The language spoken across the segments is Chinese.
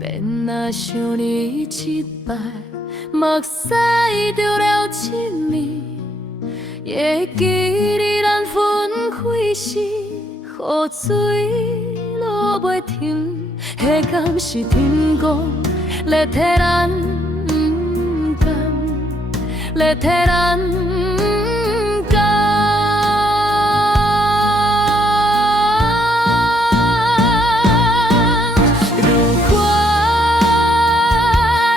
免若想你一摆，目屎着了一面，会记你咱分开时，雨水落袂停，迄敢是天公咧替咱不甘，咧替咱不甘。如果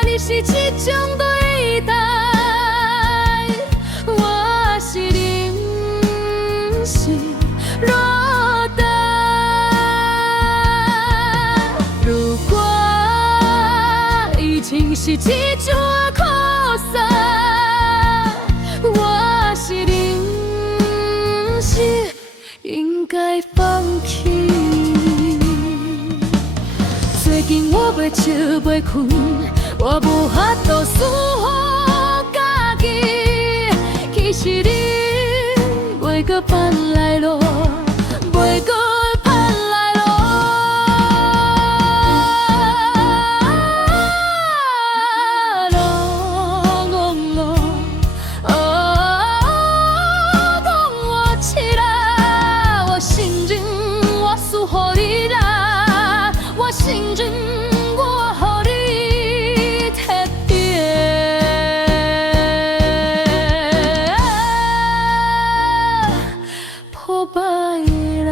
你是这种对待，我是忍心落单。如果已经是这种扩散，我是忍心应该放弃。最近我袂笑袂困，我无法度思好家己。其实你袂搁返来咯，袂搁返来咯。讲我痴啦，我承认我输予你啦，我承认我予你特别。破败啦。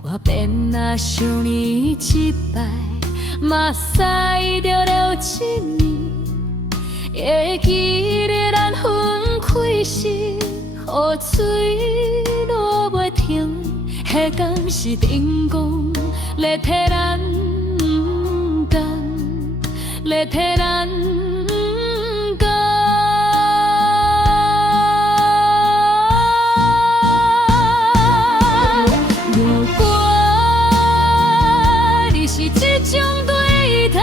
我变若想你一摆，目屎着了一面，会记得咱分开时，雨水落袂停，迄敢是天公咧替咱不甘，咧替咱不甘。如果你是这种对待，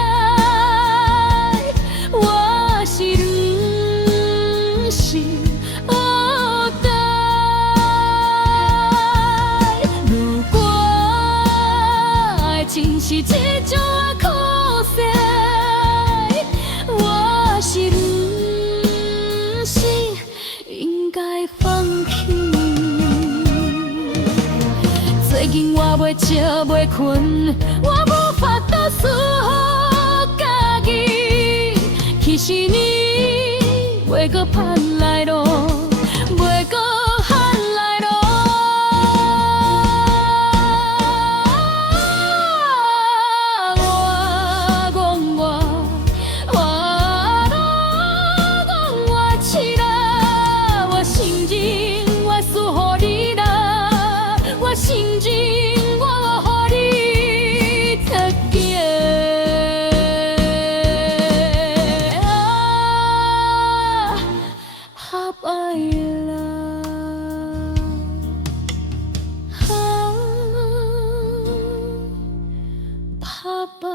我是忍心落单。如果爱情是这种扩散，我是忍心应该放弃。最近我袂笑袂困，我无法度思好家己。其实你袂搁返来咯，袂搁返来咯。我痴啦，我承认我输予你啦，我承认我予你特别。破败啦，破败。